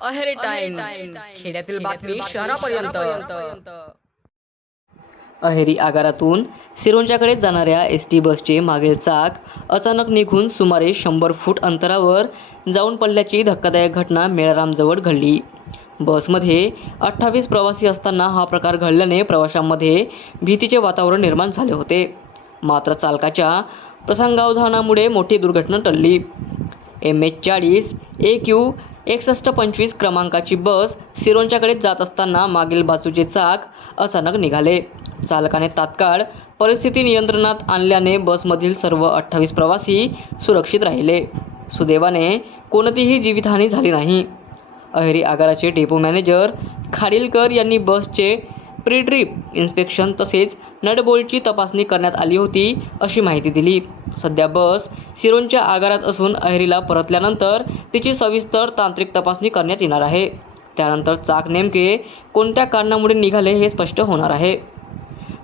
Aheri times खेड्यातील बातमी शहरापर्यंत। अहेरी आगारातून सिरोंचाकडे जाणाऱ्या एसटी बसचे मागील चाक अचानक निघून सुमारे 100 फूट अंतरावर जाऊन पडल्याची धक्कादायक घटना मेळारामजवळ घडली। बसमध्ये 28 प्रवासी असताना हा प्रकार घडल्याने प्रवाशांमध्ये भीतीचे वातावरण निर्माण झाले होते। मात्र चालकाच्या प्रसंगावधानामुळे मोठी दुर्घटना टळली। MH40 AQ 6125 क्रमांकाची बस सिरोंचाकडे जात असताना मागील बाजूचे चाक अचानक निघाले। चालकाने तात्काळ परिस्थिती नियंत्रणात आणल्याने बसमधील सर्व 28 प्रवासी सुरक्षित राहिले। सुदैवाने कोणतीही जीवितहानी झाली नाही। अहेरी आगाराचे डेपो मॅनेजर खाडीलकर यांनी बसचे प्री ट्रिप इन्स्पेक्शन तसेच नटबोल्टची तपासणी करण्यात आली होती अशी माहिती दिली। सध्या बस सिरोंचा आगारात असून अहेरीला परतल्यानंतर तिची सविस्तर तांत्रिक तपासणी करण्यात येणार आहे। त्यानंतर चाक नेमके कोणत्या कारणामुळे निघाले हे स्पष्ट होणार आहे।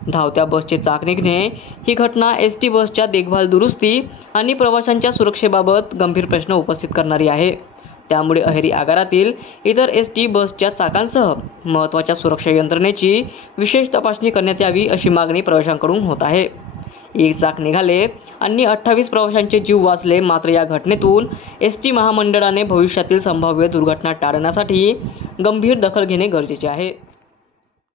धावत्या बसचे चाक निघणे ही घटना एसटी बसच्या देखभाल दुरुस्ती आणि प्रवाशांच्या सुरक्षेबाबत गंभीर प्रश्न उपस्थित करणारी आहे। त्यामुळे अहेरी आगारातील इतर एसटी बसच्या चाकांसह महत्त्वाच्या सुरक्षा यंत्रणेची विशेष तपासणी करण्यात यावी अशी मागणी प्रवाशांकडून होत आहे। एक चाक निघाले आणि 28 प्रवाशांचे जीव वाचले। मात्र या घटनेतून एसटी महामंडळाने भविष्यातील संभाव्य दुर्घटना टाळण्यासाठी गंभीर दखल घेणे गरजेचे आहे।